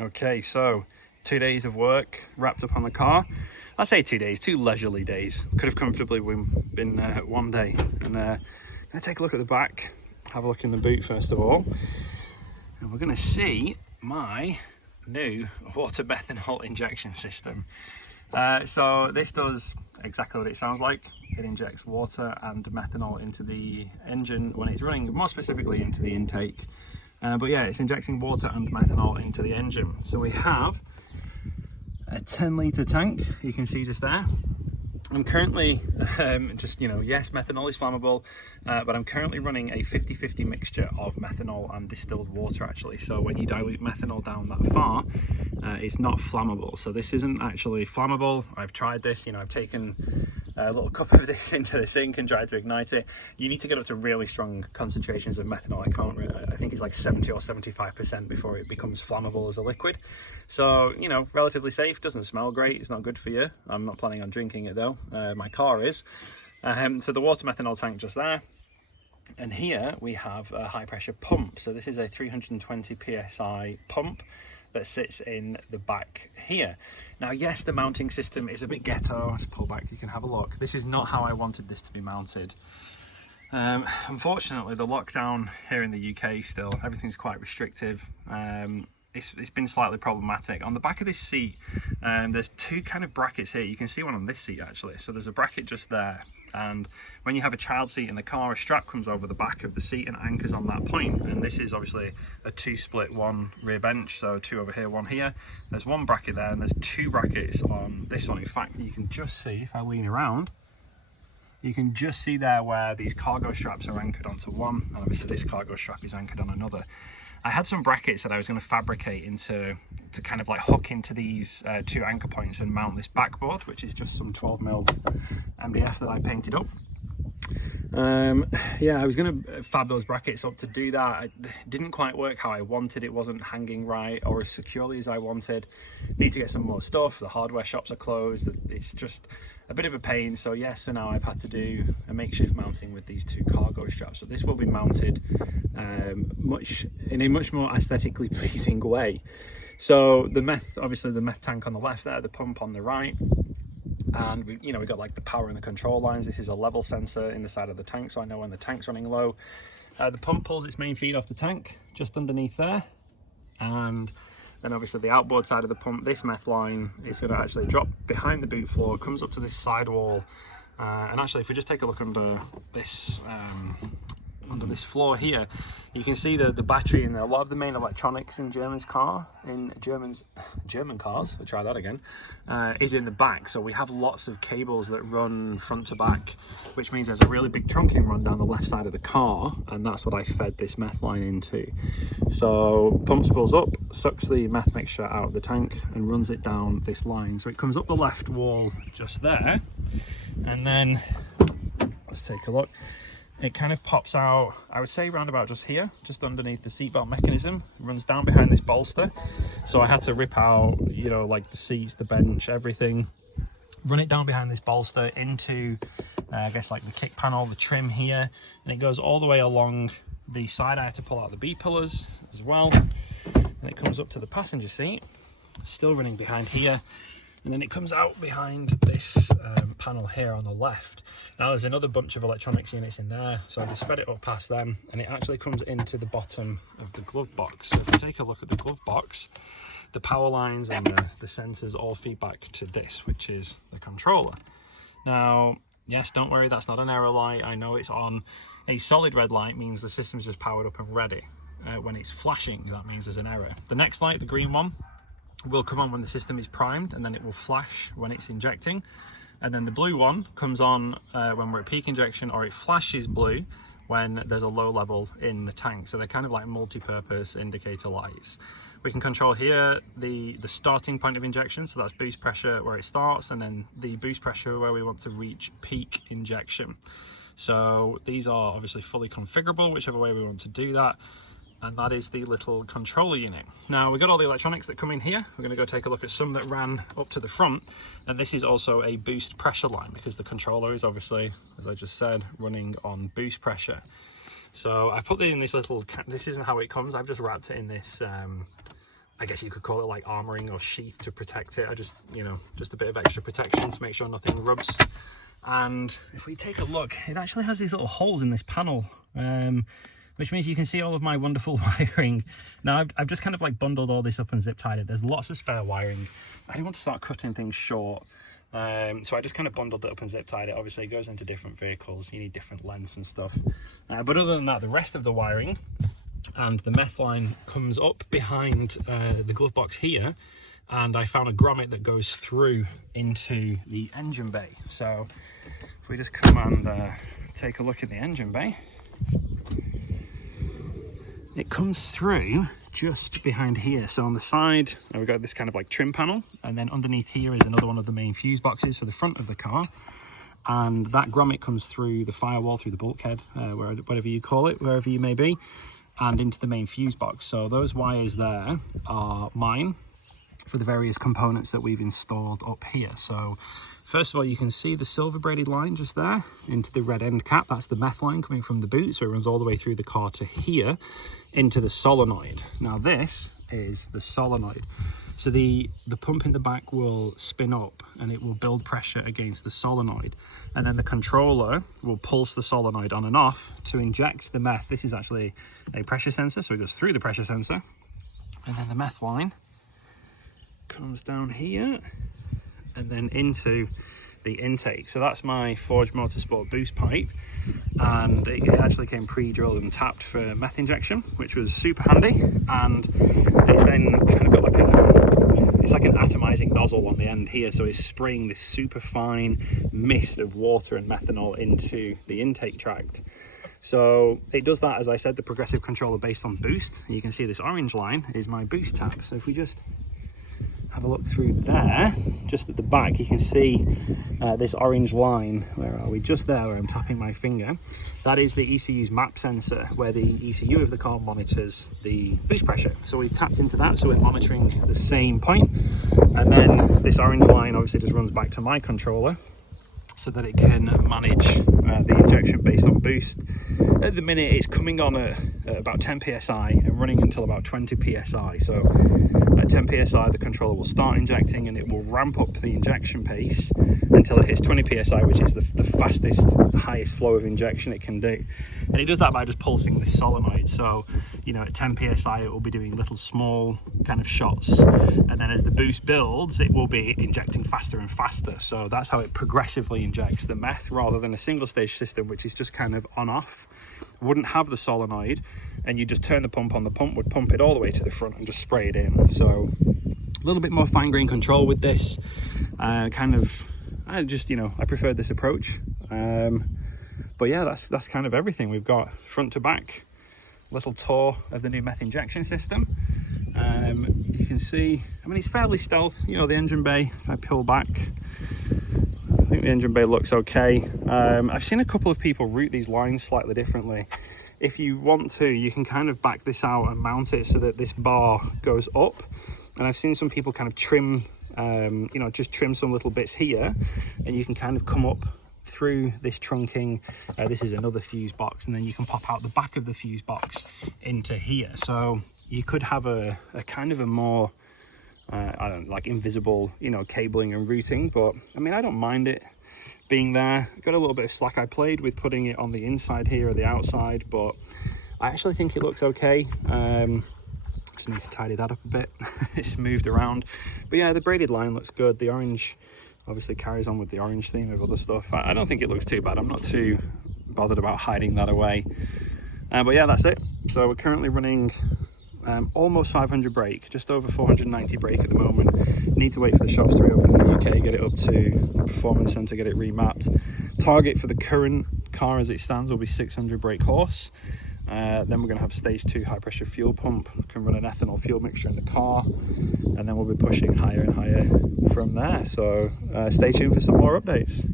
Okay, so 2 days of work wrapped up on the car. I say 2 days, 2 leisurely days. Could have comfortably been 1 day. And I'm gonna take a look at the back, have a look in the boot first of all, and we're gonna see my new water methanol injection system. So this does exactly what it sounds like. It injects water and methanol into the engine when it's running, more specifically into the intake. But yeah, it's injecting water and methanol into the engine. So we have a 10-litre tank, you can see just there. I'm currently yes, methanol is flammable, but I'm currently running a 50-50 mixture of methanol and distilled water actually. So when you dilute methanol down that far, it's not flammable. So this isn't actually flammable. I've tried this, I've taken a little cup of this into the sink and tried to ignite it. You need to get up to really strong concentrations of methanol. I think it's like 70 or 75% before it becomes flammable as a liquid. So, relatively safe, doesn't smell great, it's not good for you. I'm not planning on drinking it though, my car is. So the water methanol tank just there. And here we have a high pressure pump. So this is a 320 PSI pump that sits in the back here. Now, yes, the mounting system is a bit ghetto. Let's pull back, you can have a look. This is not how I wanted this to be mounted. Unfortunately, the lockdown here in the UK still, everything's quite restrictive. It's been slightly problematic. On the back of this seat, there's 2 kind of brackets here. You can see one on this seat actually. So there's a bracket just there. And when you have a child seat in the car, a strap comes over the back of the seat and anchors on that point. And this is obviously a 2-split, 1 rear bench, so 2 over here, 1 here. There's 1 bracket there, and there's 2 brackets on this one. In fact, you can just see, if I lean around, you can just see there where these cargo straps are anchored onto one, and obviously this cargo strap is anchored on another. I had some brackets that I was going to fabricate to kind of like hook into these 2 anchor points and mount this backboard, which is just some 12mm MDF that I painted up. Yeah, I was going to fab those brackets up to do that. It didn't quite work how I wanted. It wasn't hanging right or as securely as I wanted. Need to get some more stuff. The hardware shops are closed. It's just a bit of a pain. So yes, so now I've had to do a makeshift mounting with these 2 cargo straps. So this will be mounted in a much more aesthetically pleasing way. So obviously the meth tank on the left there, the pump on the right. And we got like the power and the control lines. This is a level sensor in the side of the tank, so I know when the tank's running low. The pump pulls its main feed off the tank just underneath there, and then obviously the outboard side of the pump, this meth line is going to actually drop behind the boot floor, comes up to this sidewall, and actually if we just take a look under this floor here, you can see the battery and a lot of the main electronics in German cars, we'll try that again, is in the back. So we have lots of cables that run front to back, which means there's a really big trunking run down the left side of the car, and that's what I fed this meth line into. So pump spools up, sucks the meth mixture out of the tank and runs it down this line. So it comes up the left wall just there, and then let's take a look. It kind of pops out, I would say round about just here, just underneath the seatbelt mechanism. It runs down behind this bolster. So I had to rip out, like the seats, the bench, everything. Run it down behind this bolster into, I guess like the kick panel, the trim here. And it goes all the way along the side. I had to pull out the B-pillars as well. And it comes up to the passenger seat, still running behind here. And then it comes out behind this panel here on the left. Now there's another bunch of electronics units in there, so I just fed it up past them, and it actually comes into the bottom of the glove box. So if you take a look at the glove box, the power lines and the sensors all feed back to this, which is the controller. Now, yes, don't worry, that's not an error light. I know it's on. A solid red light means the system's just powered up and ready. When it's flashing, that means there's an error. The next light, the green one, will come on when the system is primed, and then it will flash when it's injecting. And then the blue one comes on when we're at peak injection, or it flashes blue when there's a low level in the tank. So they're kind of like multi-purpose indicator lights. We can control here the starting point of injection, so that's boost pressure where it starts, and then the boost pressure where we want to reach peak injection. So these are obviously fully configurable, whichever way we want to do that. And that is the little controller unit. Now we've got all the electronics that come in here. We're going to go take a look at some that ran up to the front, and this is also a boost pressure line because the controller is obviously, as I just said, running on boost pressure. So I put it in this little, this isn't how it comes, I've just wrapped it in this I guess you could call it like armoring or sheath to protect it. I just, you know, just a bit of extra protection to make sure nothing rubs. And if we take a look, it actually has these little holes in this panel, which means you can see all of my wonderful wiring. Now I've just kind of like bundled all this up and zip tied it. There's lots of spare wiring. I didn't want to start cutting things short. So I just kind of bundled it up and zip tied it. Obviously it goes into different vehicles, you need different lengths and stuff. But other than that, the rest of the wiring and the meth line comes up behind the glove box here, and I found a grommet that goes through into the engine bay. So if we just come and take a look at the engine bay, it comes through just behind here. So on the side we've got this kind of like trim panel, and then underneath here is another one of the main fuse boxes for the front of the car, and that grommet comes through the firewall, through the bulkhead, whatever you call it, wherever you may be, and into the main fuse box. So those wires there are mine for the various components that we've installed up here. So first of all, you can see the silver braided line just there into the red end cap. That's the meth line coming from the boot, so it runs all the way through the car to here into the solenoid. Now this is the solenoid. So the pump in the back will spin up and it will build pressure against the solenoid, and then the controller will pulse the solenoid on and off to inject the meth. This is actually a pressure sensor, so it goes through the pressure sensor, and then the meth line comes down here and then into the intake. So that's my Forged Motorsport boost pipe, and it actually came pre-drilled and tapped for meth injection, which was super handy. And it's then kind of got like it's like an atomizing nozzle on the end here, so it's spraying this super fine mist of water and methanol into the intake tract. So it does that, as I said, the progressive controller based on boost. You can see this orange line is my boost tap. So if we just have a look through there, just at the back, you can see this orange line. Where are we? Just there, where I'm tapping my finger. That is the ECU's map sensor, where the ECU of the car monitors the boost pressure. So we tapped into that, so we're monitoring the same point. And then this orange line obviously just runs back to my controller, so that it can manage the injection based on boost. At the minute it's coming on at about 10 psi and running until about 20 psi. So at 10 psi the controller will start injecting, and it will ramp up the injection pace until it hits 20 psi, which is the fastest, highest flow of injection it can do. And it does that by just pulsing this solenoid. So, you know, at 10 psi it will be doing little small kind of shots, and then as the boost builds it will be injecting faster and faster. So that's how it progressively injects the meth, rather than a single stage system which is just kind of on off. Wouldn't have the solenoid, and you just turn the pump on, the pump would pump it all the way to the front and just spray it in. So a little bit more fine-grained control with this. I preferred this approach. But yeah, that's kind of everything. We've got front to back little tour of the new meth injection system. You can see, I mean, it's fairly stealth. You know, the engine bay, if I peel back, I think the engine bay looks okay. I've seen a couple of people route these lines slightly differently. If you want to, you can kind of back this out and mount it so that this bar goes up. And I've seen some people kind of trim, just trim some little bits here, and you can kind of come up through this trunking. This is another fuse box, and then you can pop out the back of the fuse box into here. So you could have a kind of a more like invisible, cabling and routing. But I mean, I don't mind it being there. Got a little bit of slack I played with putting it on the inside here or the outside, but I actually think it looks okay. Just need to tidy that up a bit. It's moved around, but yeah, the braided line looks good. The orange obviously carries on with the orange theme of other stuff. I don't think it looks too bad. I'm not too bothered about hiding that away. But yeah, that's it. So we're currently running almost 500 brake, just over 490 brake at the moment. Need to wait for the shops to reopen in the UK, get it up to the performance centre, get it remapped. Target for the current car as it stands will be 600 brake horse. Then we're going to have stage 2 high pressure fuel pump, can run an ethanol fuel mixture in the car, and then we'll be pushing higher and higher from there. So stay tuned for some more updates.